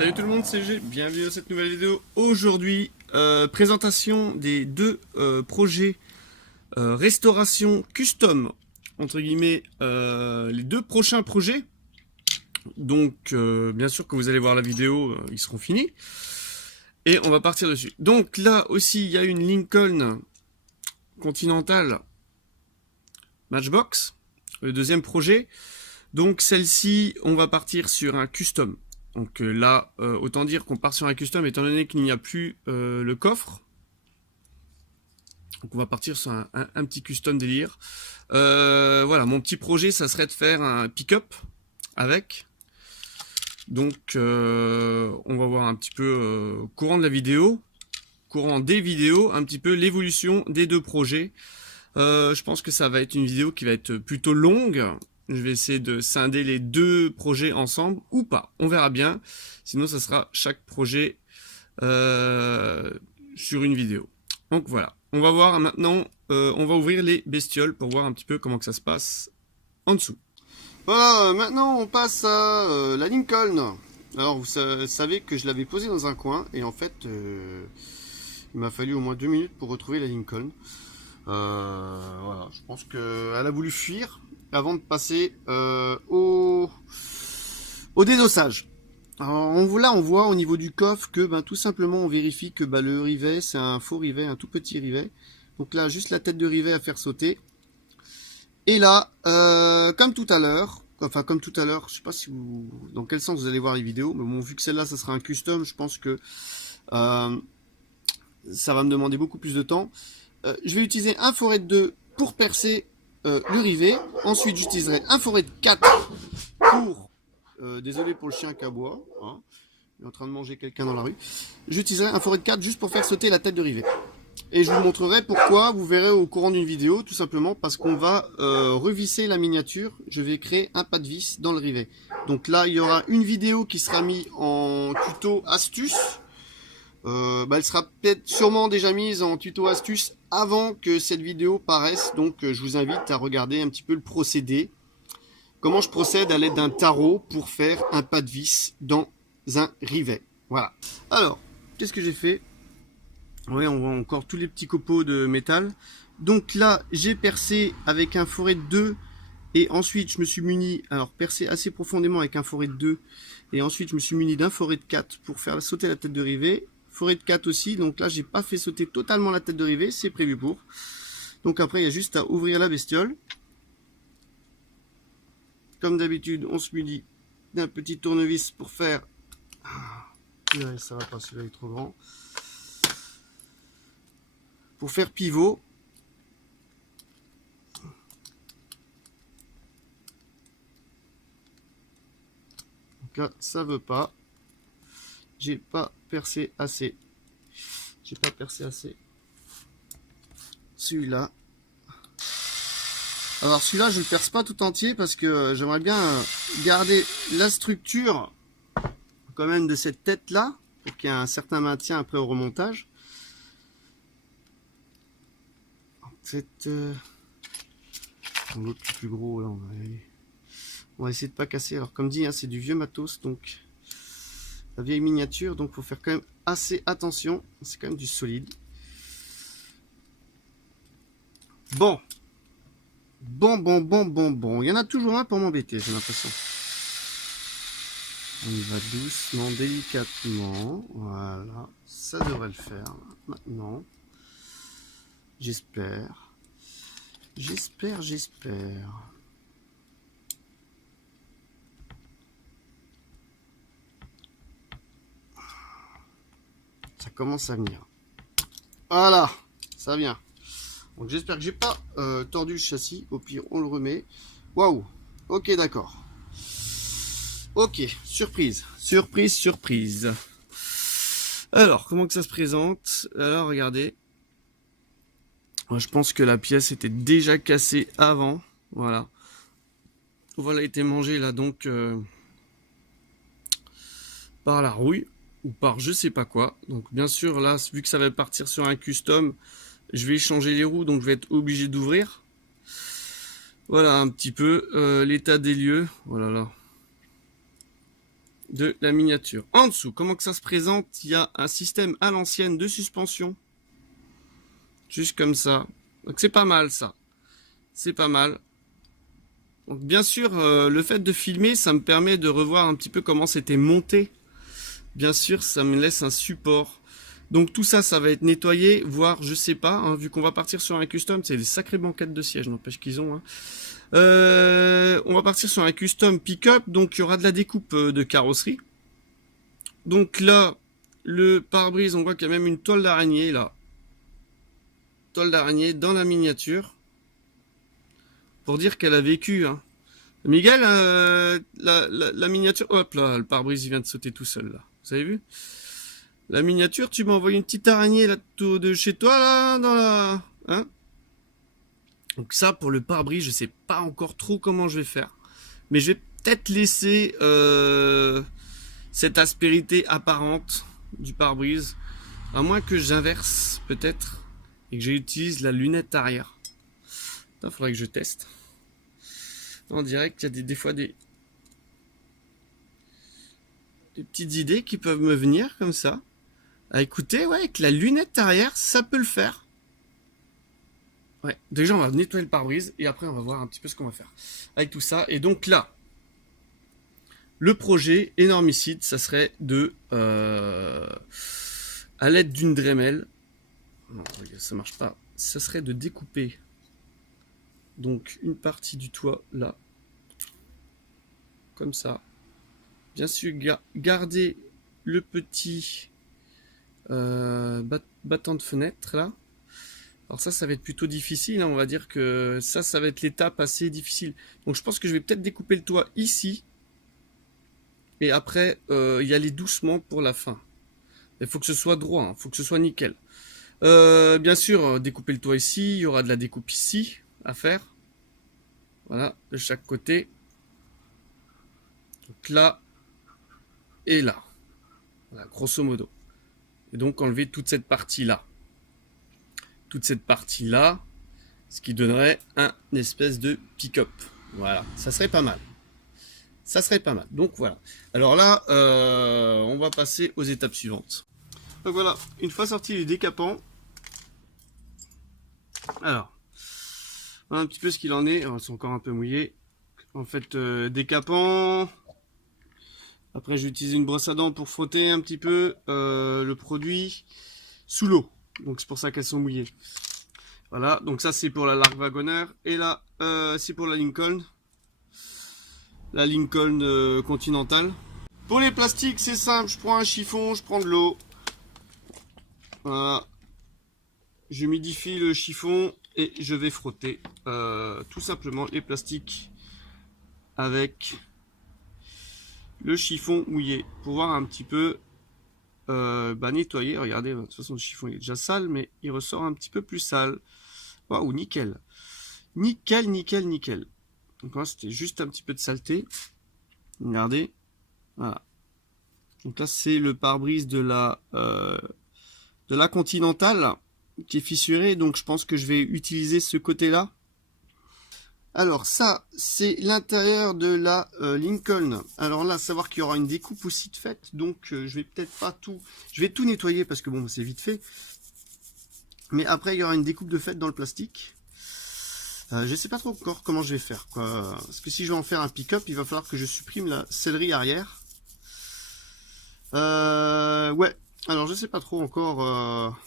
Salut tout le monde, c'est G, bienvenue dans cette nouvelle vidéo. Aujourd'hui, présentation des deux projets restauration custom, entre guillemets, les deux prochains projets. Donc, bien sûr, quand vous allez voir la vidéo, ils seront finis. Et on va partir dessus. Donc là aussi, il y a une Lincoln Continental Matchbox, le deuxième projet. Donc celle-ci, on va partir sur un custom. Donc là, autant dire qu'on part sur un custom étant donné qu'il n'y a plus le coffre. Donc on va partir sur un petit custom délire. Voilà, mon petit projet, ça serait de faire un pick-up avec. Donc on va voir un petit peu courant de la vidéo, courant des vidéos, un petit peu l'évolution des deux projets. Je pense que ça va être une vidéo qui va être plutôt longue. Je vais essayer de scinder les deux projets ensemble ou pas. On verra bien. Sinon, ça sera chaque projet sur une vidéo. Donc voilà. On va voir maintenant. On va ouvrir les bestioles pour voir un petit peu comment que ça se passe en dessous. Voilà. Maintenant, on passe à la Lincoln. Alors, vous savez que je l'avais posée dans un coin. Et en fait, il m'a fallu au moins 2 minutes pour retrouver la Lincoln. Voilà. Je pense qu'elle a voulu fuir avant de passer au désossage. Alors, là on voit au niveau du coffre que tout simplement on vérifie que le rivet c'est un faux rivet, un tout petit rivet. Donc là juste la tête de rivet à faire sauter. Et là comme tout à l'heure, je sais pas si dans quel sens vous allez voir les vidéos, mais bon, vu que celle-là ça sera un custom, je pense que ça va me demander beaucoup plus de temps. Je vais utiliser un forêt de 2 pour percer le rivet. Ensuite j'utiliserai un forêt de 4 pour désolé pour le chien qui aboie, hein, il est en train de manger quelqu'un dans la rue. J'utiliserai un forêt de 4 juste pour faire sauter la tête de rivet. Et je vous montrerai pourquoi, vous verrez au courant d'une vidéo, tout simplement parce qu'on va revisser la miniature. Je vais créer un pas de vis dans le rivet. Donc là il y aura une vidéo qui sera mise en tuto astuce. Elle sera peut-être sûrement déjà mise en tuto astuce avant que cette vidéo paraisse, donc je vous invite à regarder un petit peu le procédé, comment je procède à l'aide d'un tarot pour faire un pas de vis dans un rivet. Voilà. Alors, qu'est-ce que j'ai fait? Oui, on voit encore tous les petits copeaux de métal. Donc là, j'ai percé avec un forêt de 2 et ensuite je me suis muni, alors percé assez profondément avec un forêt de 2 et ensuite je me suis muni d'un forêt de 4 pour faire sauter la tête de rivet. Forêt de 4 aussi, donc là j'ai pas fait sauter totalement la tête de rivet, c'est prévu pour. Donc après il y a juste à ouvrir la bestiole. Comme d'habitude on se munit d'un petit tournevis pour faire... ça va pas, celui-là est trop grand. Pour faire pivot. Donc là ça veut pas. J'ai pas percé assez. Celui-là. Alors celui-là, je le perce pas tout entier parce que j'aimerais bien garder la structure quand même de cette tête-là pour qu'il y ait un certain maintien après au remontage. L'autre plus gros là, on va essayer de pas casser. Alors comme dit, hein, c'est du vieux matos, donc la vieille miniature, donc faut faire quand même assez attention. C'est quand même du solide. Bon. Il y en a toujours un pour m'embêter, j'ai l'impression. On y va doucement, délicatement. Voilà. Ça devrait le faire. Maintenant. J'espère. Ça commence à venir. Voilà. Ça vient. Donc j'espère que j'ai pas tordu le châssis. Au pire, on le remet. Waouh. Ok, d'accord. Ok, surprise. Alors, comment que ça se présente? Alors, regardez. Moi, je pense que la pièce était déjà cassée avant. Voilà. Voilà, a été mangée là, donc, par la rouille. Ou par je sais pas quoi. Donc, bien sûr, là, vu que ça va partir sur un custom, je vais changer les roues, donc je vais être obligé d'ouvrir. Voilà un petit peu l'état des lieux. Voilà là. de la miniature. En dessous, comment que ça se présente? Il y a un système à l'ancienne de suspension. Juste comme ça. Donc c'est pas mal ça. C'est pas mal. Donc bien sûr, le fait de filmer, ça me permet de revoir un petit peu comment c'était monté. Bien sûr, ça me laisse un support. Donc tout ça, ça va être nettoyé, voire je sais pas, hein, vu qu'on va partir sur un custom, c'est des sacrées banquettes de siège, n'empêche qu'ils ont. Hein. On va partir sur un custom pick-up, donc il y aura de la découpe de carrosserie. Donc là, le pare-brise, on voit qu'il y a même une toile d'araignée là. Toile d'araignée dans la miniature. Pour dire qu'elle a vécu. Hein. Miguel, la miniature... Hop là, le pare-brise il vient de sauter tout seul là. Vous avez vu? La miniature, tu m'as envoyé une petite araignée là de chez toi là, dans la... Hein? Donc ça, pour le pare-brise, je sais pas encore trop comment je vais faire. Mais je vais peut-être laisser cette aspérité apparente du pare-brise. À moins que j'inverse, peut-être. Et que j'utilise la lunette arrière. Il faudrait que je teste. En direct, il y a des fois des petites idées qui peuvent me venir comme ça. Ah, écoutez, ouais, avec la lunette arrière, ça peut le faire. Ouais, déjà on va nettoyer le pare-brise et après on va voir un petit peu ce qu'on va faire avec tout ça. Et donc là, le projet énormicide, ça serait de, à l'aide d'une Dremel, non, ça marche pas, ça serait de découper donc une partie du toit là, comme ça. Bien sûr, garder le petit battant de fenêtre là. Alors ça va être plutôt difficile, hein. On va dire que ça va être l'étape assez difficile. Donc je pense que je vais peut-être découper le toit ici. Et après, y aller doucement pour la fin. Il faut que ce soit droit, hein. Faut que ce soit nickel. Bien sûr, découper le toit ici, il y aura de la découpe ici à faire. Voilà, de chaque côté. Donc là et là. Voilà, grosso modo. Et donc enlever toute cette partie-là. Toute cette partie-là, ce qui donnerait un espèce de pick-up. Voilà, ça serait pas mal. Ça serait pas mal. Donc voilà. Alors là, on va passer aux étapes suivantes. Donc voilà, une fois sorti les décapants. Alors, voilà un petit peu ce qu'il en est. Alors, ils sont encore un peu mouillés. En fait, décapants. Après, j'ai utilisé une brosse à dents pour frotter un petit peu le produit sous l'eau. Donc c'est pour ça qu'elles sont mouillées. Voilà, donc ça c'est pour la Lark Wagoner. Et là, c'est pour la Lincoln. La Lincoln Continental. Pour les plastiques, c'est simple. Je prends un chiffon, je prends de l'eau. Voilà. J'humidifie le chiffon et je vais frotter tout simplement les plastiques avec le chiffon mouillé. Pour voir un petit peu nettoyer. Regardez, de toute façon le chiffon il est déjà sale, mais il ressort un petit peu plus sale. Waouh, nickel. Nickel, nickel, nickel. Donc là c'était juste un petit peu de saleté. Regardez. Voilà. Donc là c'est le pare-brise de la Continental qui est fissuré. Donc je pense que je vais utiliser ce côté-là. Alors ça, c'est l'intérieur de la Lincoln. Alors là, savoir qu'il y aura une découpe aussi de fait, donc je vais peut-être pas tout... Je vais tout nettoyer parce que bon, c'est vite fait. Mais après, il y aura une découpe de fait dans le plastique. Je sais pas trop encore comment je vais faire, quoi. Parce que si je vais en faire un pick-up, il va falloir que je supprime la sellerie arrière. Ouais, alors je sais pas trop encore...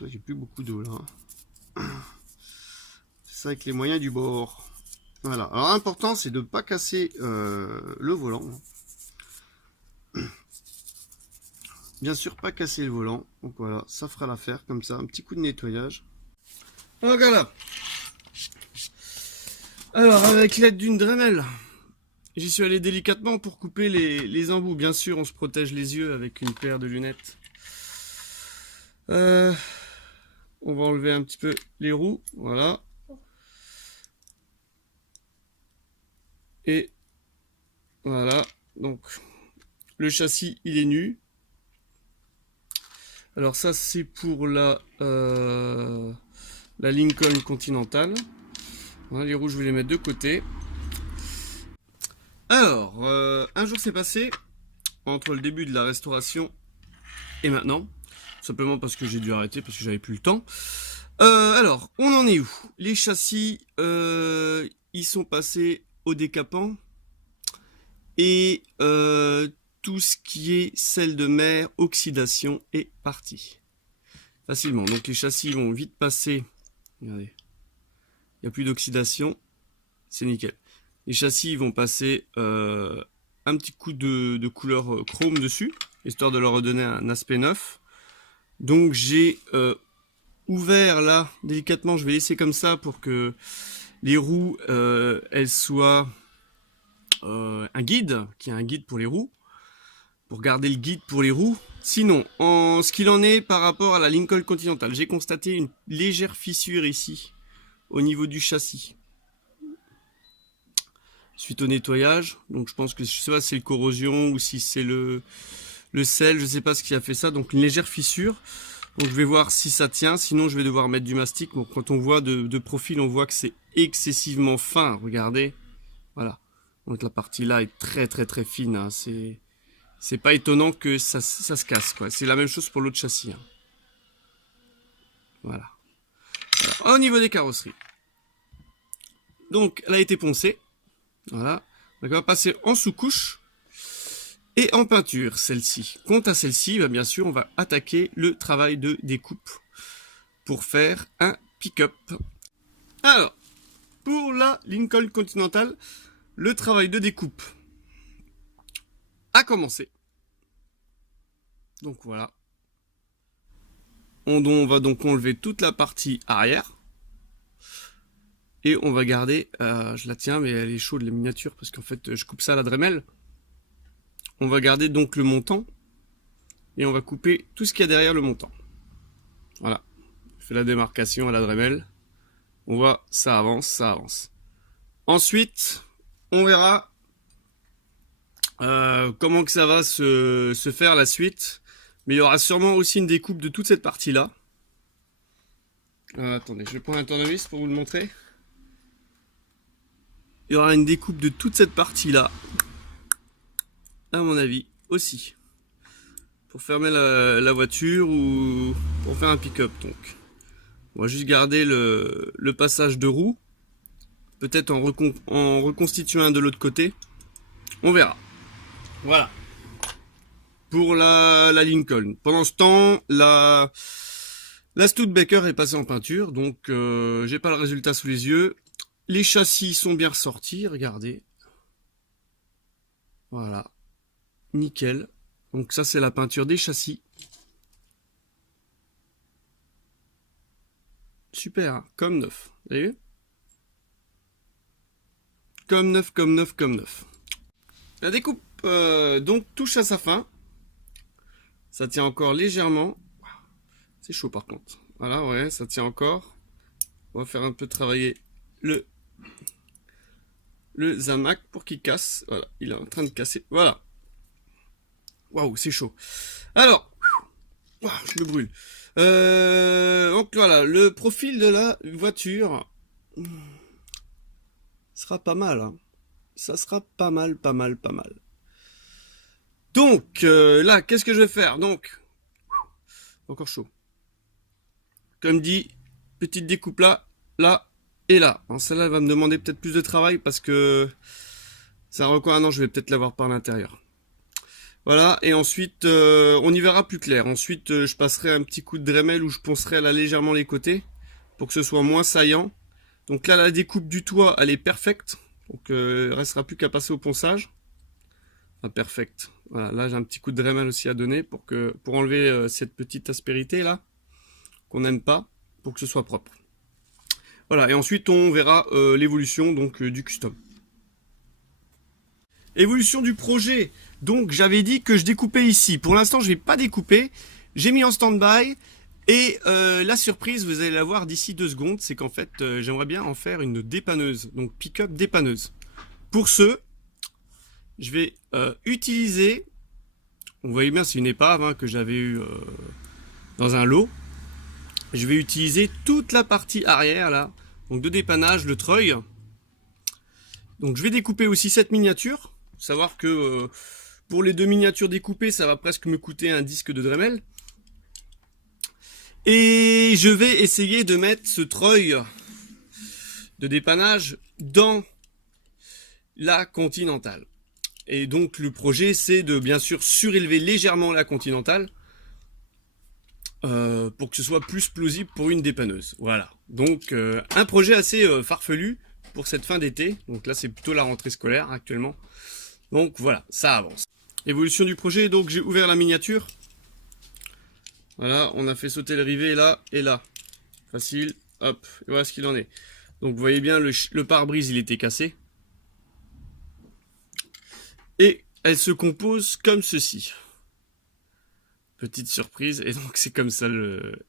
Là, j'ai plus beaucoup d'eau, là. Avec les moyens du bord. Voilà. Alors l'important c'est de ne pas casser le volant. Bien sûr pas casser le volant. Donc voilà, ça fera l'affaire comme ça. Un petit coup de nettoyage. Voilà. Alors avec l'aide d'une Dremel, j'y suis allé délicatement pour couper les embouts. Bien sûr on se protège les yeux avec une paire de lunettes. On va enlever un petit peu les roues. Voilà. Et voilà, donc le châssis il est nu. Alors ça c'est pour la Lincoln Continental. Voilà, les roues je vais les mettre de côté. Alors un jour s'est passé entre le début de la restauration et maintenant. Simplement parce que j'ai dû arrêter, parce que j'avais plus le temps. Alors, on en est où? Les châssis, ils sont passés au décapant. Et tout ce qui est sel de mer, oxydation est parti. Facilement. Donc les châssis vont vite passer. Regardez. Il n'y a plus d'oxydation. C'est nickel. Les châssis vont passer un petit coup de couleur chrome dessus, histoire de leur redonner un aspect neuf. Donc j'ai ouvert là, délicatement, je vais laisser comme ça pour que les roues, elles soient un guide, qui est un guide pour les roues, pour garder le guide pour les roues. Sinon, en ce qu'il en est par rapport à la Lincoln Continental, j'ai constaté une légère fissure ici, au niveau du châssis. Suite au nettoyage, donc je pense que je sais pas si c'est le corrosion ou si c'est le sel, je sais pas ce qui a fait ça, donc une légère fissure. Donc je vais voir si ça tient, sinon je vais devoir mettre du mastic. Donc quand on voit de profil, on voit que c'est excessivement fin, regardez, voilà. Donc la partie là est très fine, hein. C'est pas étonnant que ça se casse, quoi. C'est la même chose pour l'autre châssis, hein. Voilà. Alors, au niveau des carrosseries, donc elle a été poncée, voilà. Donc on va passer en sous-couche et en peinture, celle-ci. Quant à celle-ci, bah, bien sûr, on va attaquer le travail de découpe pour faire un pick-up. Alors, pour la Lincoln Continental, le travail de découpe a commencé. Donc voilà. On va donc enlever toute la partie arrière. Et on va garder, je la tiens mais elle est chaude la miniature parce qu'en fait je coupe ça à la Dremel. On va garder donc le montant. Et on va couper tout ce qu'il y a derrière le montant. Voilà. Je fais la démarcation à la Dremel. On voit, ça avance, ça avance. Ensuite, on verra comment que ça va se faire la suite. Mais il y aura sûrement aussi une découpe de toute cette partie-là. Attendez, je vais prendre un tournevis pour vous le montrer. Il y aura une découpe de toute cette partie-là. À mon avis, aussi. Pour fermer la voiture ou pour faire un pick-up, donc. On va juste garder le passage de roue. Peut-être en reconstituant un de l'autre côté. On verra. Voilà. Pour la Lincoln. Pendant ce temps, la Studebaker est passée en peinture, donc j'ai pas le résultat sous les yeux. Les châssis sont bien ressortis, regardez. Voilà. Nickel. Donc ça c'est la peinture des châssis. Super, hein, comme neuf. Vous avez vu? Comme neuf, comme neuf, comme neuf. La découpe donc touche à sa fin. Ça tient encore légèrement. C'est chaud par contre. Voilà, ouais, ça tient encore. On va faire un peu travailler le Zamac pour qu'il casse. Voilà, il est en train de casser. Voilà. Waouh, c'est chaud. Alors, je me brûle. Donc voilà, le profil de la voiture sera pas mal, hein. Ça sera pas mal. Donc là, qu'est-ce que je vais faire? Donc, encore chaud. Comme dit, petite découpe là, là et là. Alors celle-là, elle va me demander peut-être plus de travail parce que ça recouvre un an, je vais peut-être l'avoir par l'intérieur. Voilà, et ensuite, on y verra plus clair. Ensuite, je passerai un petit coup de Dremel où je poncerai là légèrement les côtés pour que ce soit moins saillant. Donc là, la découpe du toit, elle est parfaite. Donc, il ne restera plus qu'à passer au ponçage. Enfin, perfect. Voilà, là, j'ai un petit coup de Dremel aussi à donner pour enlever cette petite aspérité là qu'on n'aime pas, pour que ce soit propre. Voilà, et ensuite, on verra l'évolution donc du custom. Évolution du projet. Donc j'avais dit que je découpais ici. Pour l'instant je vais pas découper. J'ai mis en stand-by. Et la surprise, vous allez la voir d'ici 2 secondes. C'est qu'en fait j'aimerais bien en faire une dépanneuse. Donc pick-up dépanneuse. Pour ce, je vais utiliser. Vous voyez bien, c'est une épave hein, que j'avais eu dans un lot. Je vais utiliser toute la partie arrière là. Donc de dépannage, le treuil. Donc je vais découper aussi cette miniature. savoir que pour les 2 miniatures découpées, ça va presque me coûter un disque de Dremel. Et je vais essayer de mettre ce treuil de dépannage dans la Continental. Et donc le projet, c'est de bien sûr surélever légèrement la Continental pour que ce soit plus plausible pour une dépanneuse. Voilà. Donc un projet assez farfelu pour cette fin d'été. Donc là, c'est plutôt la rentrée scolaire actuellement. Donc voilà, ça avance. Évolution du projet, donc j'ai ouvert la miniature. Voilà, on a fait sauter le rivet là et là. Facile, hop, et voilà ce qu'il en est. Donc vous voyez bien, le pare-brise il était cassé. Et elle se compose comme ceci. Petite surprise, et donc c'est comme ça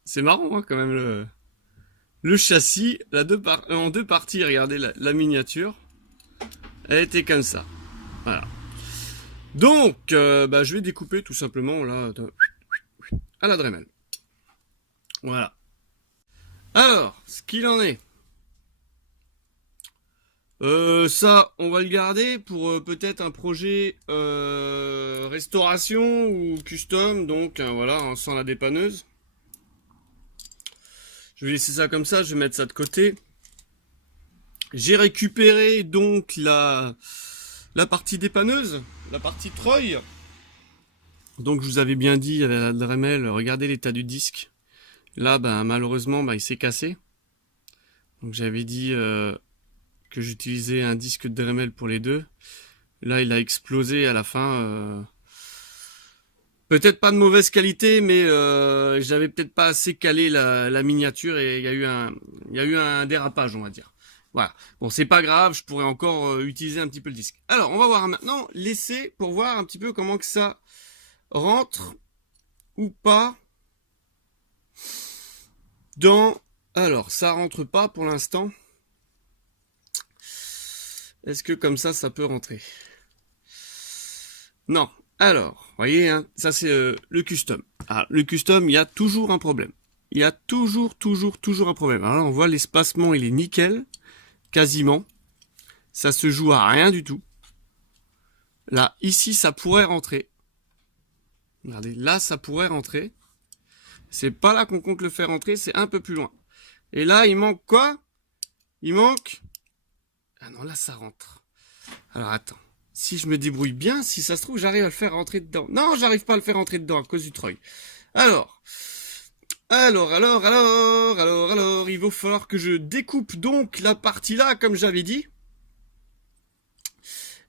c'est marrant hein, quand même le châssis, en 2 parties, regardez la miniature. Elle était comme ça. Voilà. Donc, je vais découper tout simplement là à la Dremel. Voilà. Alors, ce qu'il en est. Ça, on va le garder pour peut-être un projet restauration ou custom, donc voilà, hein, sans la dépanneuse. Je vais laisser ça comme ça, je vais mettre ça de côté. J'ai récupéré donc la partie dépanneuse, la partie treuil. Donc je vous avais bien dit, avec la Dremel, regardez l'état du disque. Là, malheureusement, il s'est cassé. Donc j'avais dit que j'utilisais un disque de Dremel pour les deux. Là, il a explosé à la fin. Peut-être pas de mauvaise qualité, mais j'avais peut-être pas assez calé la miniature et il y a eu un dérapage, on va dire. Voilà. Bon, c'est pas grave, je pourrais encore utiliser un petit peu le disque. Alors, on va voir maintenant l'essai pour voir un petit peu comment que ça rentre ou pas dans... Alors, ça rentre pas pour l'instant. Est-ce que comme ça peut rentrer? Non. Alors, voyez, hein, ça c'est le custom. Ah, le custom, il y a toujours un problème. Il y a toujours un problème. Alors là, on voit l'espacement, il est nickel. Quasiment. Ça se joue à rien du tout. Là, ici, ça pourrait rentrer. Regardez, là, ça pourrait rentrer. C'est pas là qu'on compte le faire rentrer, c'est un peu plus loin. Et là, il manque quoi? Il manque... Ah non, là, ça rentre. Alors, attends. Si je me débrouille bien, si ça se trouve, j'arrive à le faire rentrer dedans. Non, j'arrive pas à le faire rentrer dedans à cause du treuil. Alors, il va falloir que je découpe donc la partie là, comme j'avais dit.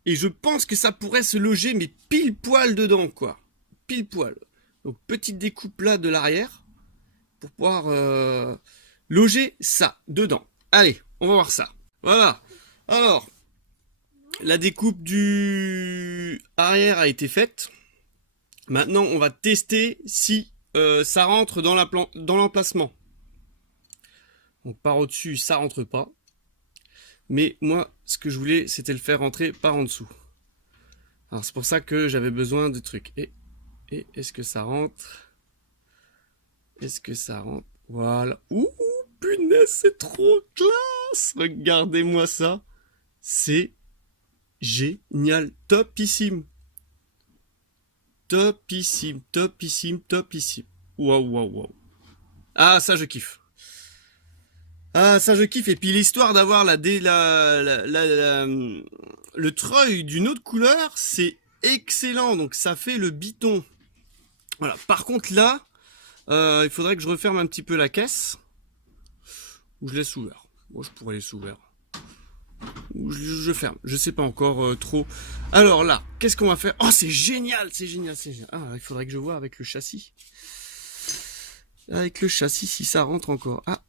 Et je pense que ça pourrait se loger, mais pile poil dedans, quoi. Pile poil. Donc, petite découpe là de l'arrière, pour pouvoir loger ça dedans. Allez, on va voir ça. Voilà. Alors, la découpe du arrière a été faite. Maintenant, on va tester si ça rentre dans l'emplacement. Donc par au-dessus, ça rentre pas. Mais moi, ce que je voulais, c'était le faire rentrer par en dessous. Alors c'est pour ça que j'avais besoin de trucs. Et est-ce que ça rentre? Est-ce que ça rentre? Voilà. Ouh, punaise, c'est trop classe! Regardez-moi ça. C'est génial, topissime. Topissime. Waouh. Ah, ça je kiffe. Et puis l'histoire d'avoir le treuil d'une autre couleur, c'est excellent. Donc ça fait le biton. Voilà. Par contre là, il faudrait que je referme un petit peu la caisse. Ou je laisse ouvert. Moi, je pourrais laisser ouvert. Ou je ferme. Je sais pas encore trop. Alors là, qu'est-ce qu'on va faire? Oh, c'est génial. Ah, il faudrait que je vois avec le châssis. Avec le châssis, si ça rentre encore. Ah,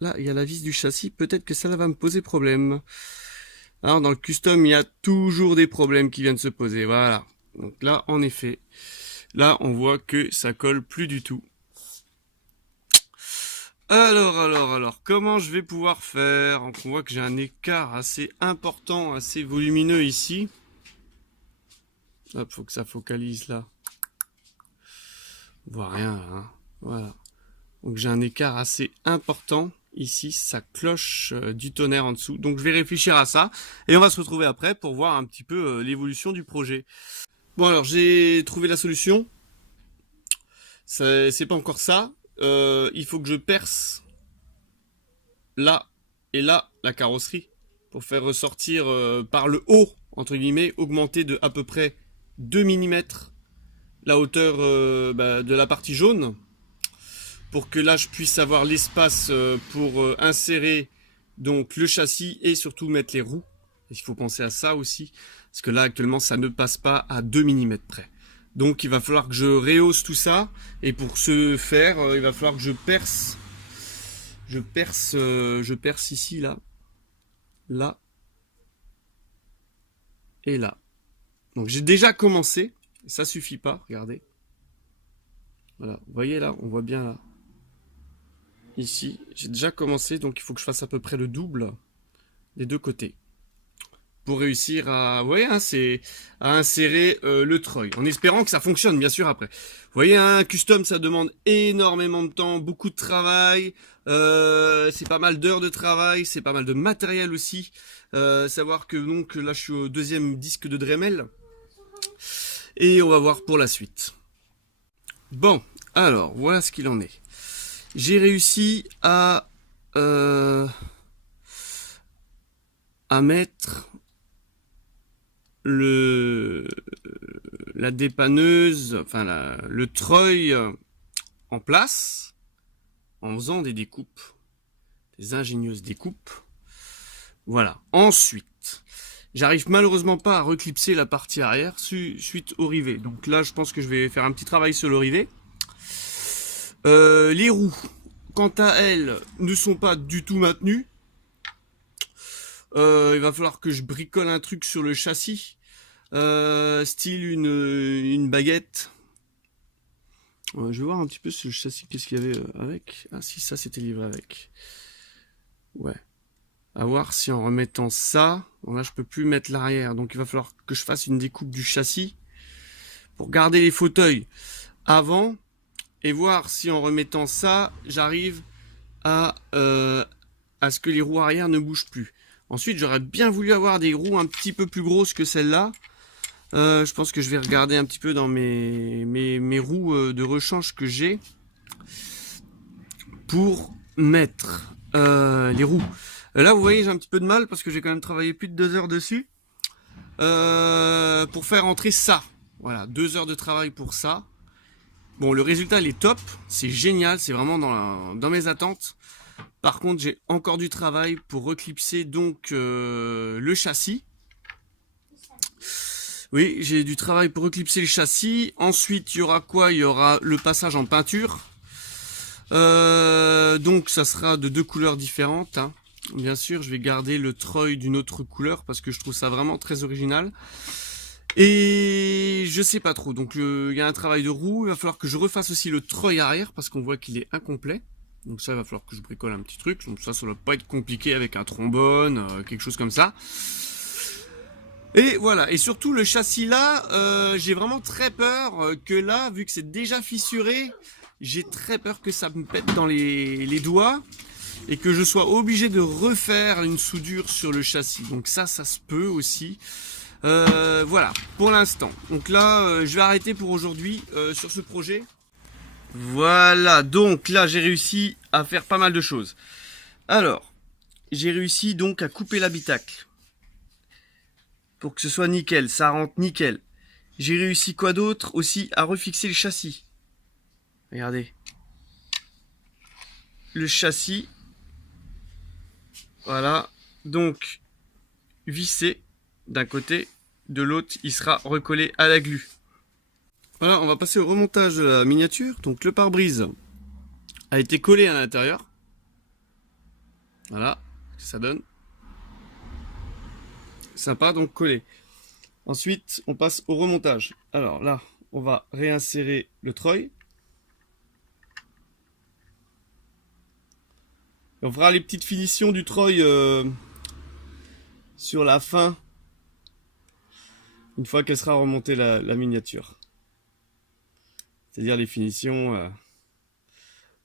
là, il y a la vis du châssis. Peut-être que ça va me poser problème. Alors, dans le custom, il y a toujours des problèmes qui viennent se poser. Voilà. Donc là, en effet, là, on voit que ça colle plus du tout. Alors, comment je vais pouvoir faire? On voit que j'ai un écart assez important, assez volumineux ici. Hop, faut que ça focalise là. On voit rien là, hein. Voilà. Donc j'ai un écart assez important ici, ça cloche du tonnerre en dessous. Donc je vais réfléchir à ça et on va se retrouver après pour voir un petit peu l'évolution du projet. Bon alors j'ai trouvé la solution. C'est pas encore ça. Il faut que je perce là et là la carrosserie pour faire ressortir par le haut, entre guillemets, augmenter de à peu près 2 mm la hauteur de la partie jaune, pour que là je puisse avoir l'espace pour insérer donc le châssis et surtout mettre les roues. Il faut penser à ça aussi, parce que là actuellement ça ne passe pas à 2 mm près. Donc il va falloir que je rehausse tout ça, et pour ce faire, il va falloir que je perce ici, là et là. Donc j'ai déjà commencé, ça suffit pas, regardez. Voilà, vous voyez là, on voit bien là. Ici, j'ai déjà commencé, donc il faut que je fasse à peu près le double des deux côtés pour réussir à, vous voyez, hein, c'est à insérer le treuil, en espérant que ça fonctionne bien sûr après. Vous voyez, un custom, ça demande énormément de temps, beaucoup de travail, c'est pas mal d'heures de travail, c'est pas mal de matériel aussi. Savoir que donc là je suis au deuxième disque de Dremel et on va voir pour la suite. Bon, alors voilà ce qu'il en est. J'ai réussi à mettre la dépanneuse, enfin le treuil en place en faisant des découpes, des ingénieuses découpes. Voilà. Ensuite, j'arrive malheureusement pas à reclipser la partie arrière suite au rivet. Donc là, je pense que je vais faire un petit travail sur le rivet. Les roues, quant à elles, ne sont pas du tout maintenues. Il va falloir que je bricole un truc sur le châssis, style une baguette. Je vais voir un petit peu sur le châssis, qu'est-ce qu'il y avait avec. Ah si, ça c'était livré avec. Ouais. À voir si en remettant ça, bon là je peux plus mettre l'arrière, donc il va falloir que je fasse une découpe du châssis pour garder les fauteuils avant et voir si en remettant ça, j'arrive à ce que les roues arrière ne bougent plus. Ensuite, j'aurais bien voulu avoir des roues un petit peu plus grosses que celle-là. Je pense que je vais regarder un petit peu dans mes roues de rechange que j'ai pour mettre les roues. Là, vous voyez, j'ai un petit peu de mal parce que j'ai quand même travaillé plus de 2 heures dessus pour faire entrer ça. Voilà, 2 heures de travail pour ça. Bon, le résultat, il est top. C'est génial, c'est vraiment dans mes attentes. Par contre, j'ai encore du travail pour reclipser donc le châssis. Oui, j'ai du travail pour reclipser le châssis. Ensuite, il y aura quoi? Il y aura le passage en peinture. Donc, ça sera de 2 couleurs différentes. Hein. Bien sûr, je vais garder le treuil d'une autre couleur parce que je trouve ça vraiment très original. Et je sais pas trop. Donc, il y a un travail de roue. Il va falloir que je refasse aussi le treuil arrière parce qu'on voit qu'il est incomplet. Donc ça, il va falloir que je bricole un petit truc. Donc ça ne doit pas être compliqué avec un trombone, quelque chose comme ça. Et voilà. Et surtout, le châssis là, j'ai vraiment très peur que là, vu que c'est déjà fissuré, j'ai très peur que ça me pète dans les doigts et que je sois obligé de refaire une soudure sur le châssis. Donc ça se peut aussi. Voilà, pour l'instant. Donc là, je vais arrêter pour aujourd'hui sur ce projet. Voilà, donc là j'ai réussi à faire pas mal de choses. Alors, j'ai réussi donc à couper l'habitacle pour que ce soit nickel, ça rentre nickel. J'ai réussi quoi d'autre? Aussi à refixer le châssis. Regardez. Le châssis. Voilà, donc vissé d'un côté, de l'autre il sera recollé à la glu. Voilà, on va passer au remontage de la miniature. Donc le pare-brise a été collé à l'intérieur. Voilà, ça donne. Sympa, donc collé. Ensuite, on passe au remontage. Alors là, on va réinsérer le treuil. Et on fera les petites finitions du treuil sur la fin, une fois qu'elle sera remontée la miniature. C'est-à-dire les finitions,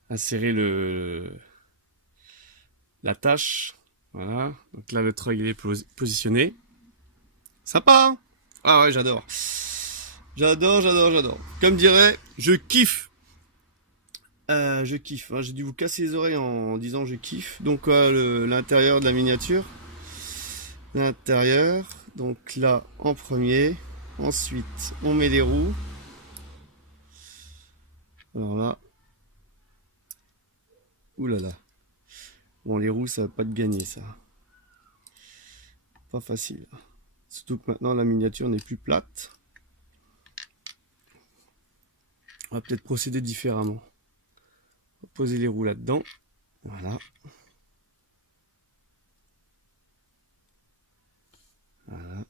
insérer l'attache. Voilà. Donc là, le treuil il est positionné. Sympa, hein? Ah ouais, j'adore. J'adore. Comme dirait, je kiffe. Je kiffe. Hein. J'ai dû vous casser les oreilles en disant je kiffe. Donc l'intérieur de la miniature. L'intérieur. Donc là, en premier. Ensuite, on met les roues. Alors là. Ouh là là. Bon, les roues, ça va pas te gagner, ça. Pas facile. Surtout que maintenant, la miniature n'est plus plate. On va peut-être procéder différemment. On va poser les roues là-dedans. Voilà. Voilà.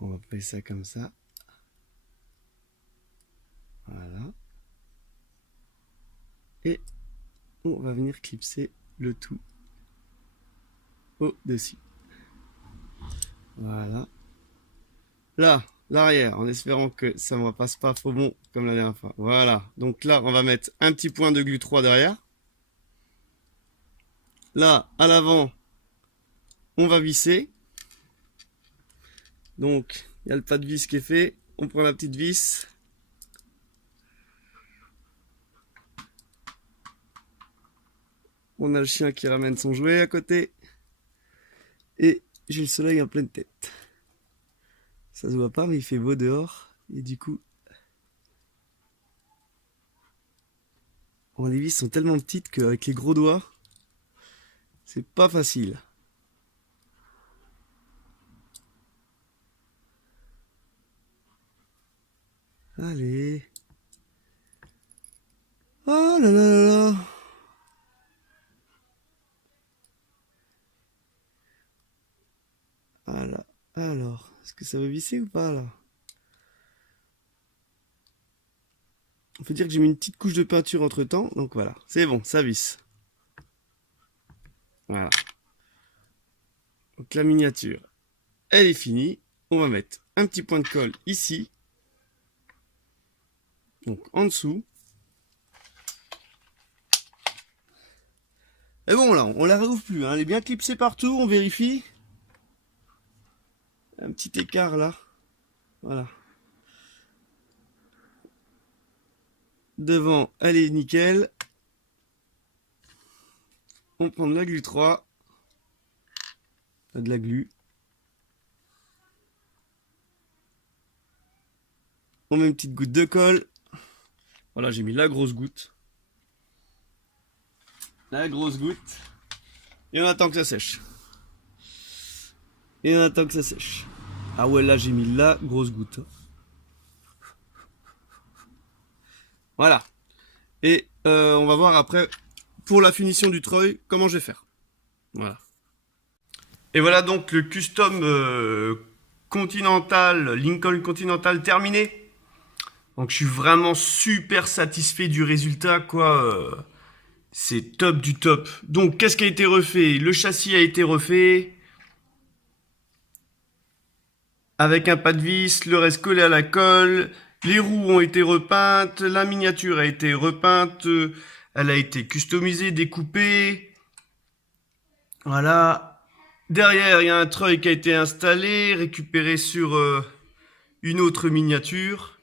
On va placer ça comme ça. Voilà. Et on va venir clipser le tout au-dessus. Voilà. Là, l'arrière, en espérant que ça ne passe pas faux bon comme la dernière fois. Voilà. Donc là, on va mettre un petit point de glu 3 derrière. Là, à l'avant, on va visser. Donc, il y a le pas de vis qui est fait. On prend la petite vis. On a le chien qui ramène son jouet à côté. Et j'ai le soleil en pleine tête. Ça se voit pas, mais il fait beau dehors. Et du coup, les vis sont tellement petites qu'avec les gros doigts, c'est pas facile. Allez. Oh là là là là. Voilà. Alors, est-ce que ça va visser ou pas là? On peut dire que j'ai mis une petite couche de peinture entre temps, donc voilà, c'est bon, ça visse. Voilà. Donc la miniature, elle est finie. On va mettre un petit point de colle ici. Donc en dessous. Et bon là, on la réouvre plus, hein. Elle est bien clipsée partout, on vérifie. Un petit écart là. Voilà. Devant, elle est nickel. On prend de la glu 3. De la glu. On met une petite goutte de colle. Voilà, j'ai mis la grosse goutte. La grosse goutte. Et on attend que ça sèche. Ah ouais, là j'ai mis la grosse goutte. Voilà. Et on va voir après, pour la finition du treuil, comment je vais faire. Voilà. Et voilà donc le custom Continental, Lincoln Continental terminé. Donc je suis vraiment super satisfait du résultat, quoi. C'est top du top. Donc qu'est-ce qui a été refait? Le châssis a été refait. Avec un pas de vis, le reste collé à la colle. Les roues ont été repeintes. La miniature a été repeinte. Elle a été customisée, découpée. Voilà. Derrière, il y a un treuil qui a été installé, récupéré sur une autre miniature.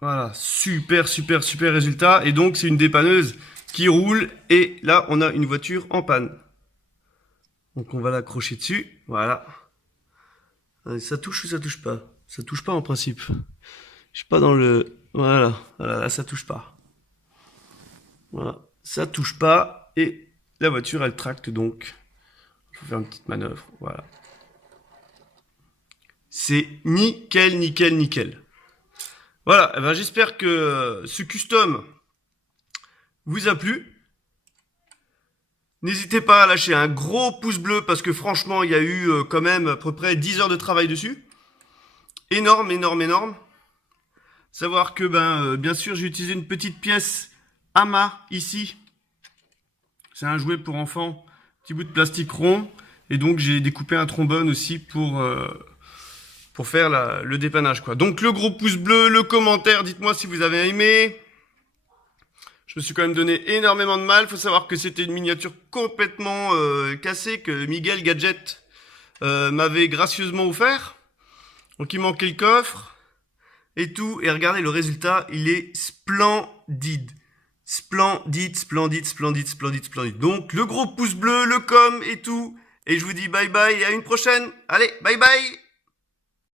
Voilà, super résultat. Et donc, c'est une dépanneuse qui roule. Et là, on a une voiture en panne. Donc, on va l'accrocher dessus. Voilà. Ça touche ou ça touche pas? Ça touche pas en principe. Je suis pas dans le... Voilà, là, ça touche pas. Voilà, ça touche pas. Et la voiture, elle tracte donc. Il faut faire une petite manœuvre. Voilà. C'est nickel. Voilà, eh ben, j'espère que ce custom vous a plu. N'hésitez pas à lâcher un gros pouce bleu parce que franchement, il y a eu quand même à peu près 10 heures de travail dessus. Énorme. Savoir que, bien sûr, j'ai utilisé une petite pièce Hama ici. C'est un jouet pour enfants, petit bout de plastique rond. Et donc, j'ai découpé un trombone aussi pour faire le dépannage, quoi. Donc, le gros pouce bleu, le commentaire, dites-moi si vous avez aimé. Je me suis quand même donné énormément de mal. Faut savoir que c'était une miniature complètement cassée que Miguel Gadget m'avait gracieusement offert. Donc il manquait le coffre et tout. Et regardez le résultat, il est splendide. Splendide, splendide, splendide, splendide, splendide. Donc le gros pouce bleu, le com et tout. Et je vous dis bye bye et à une prochaine. Allez, bye bye.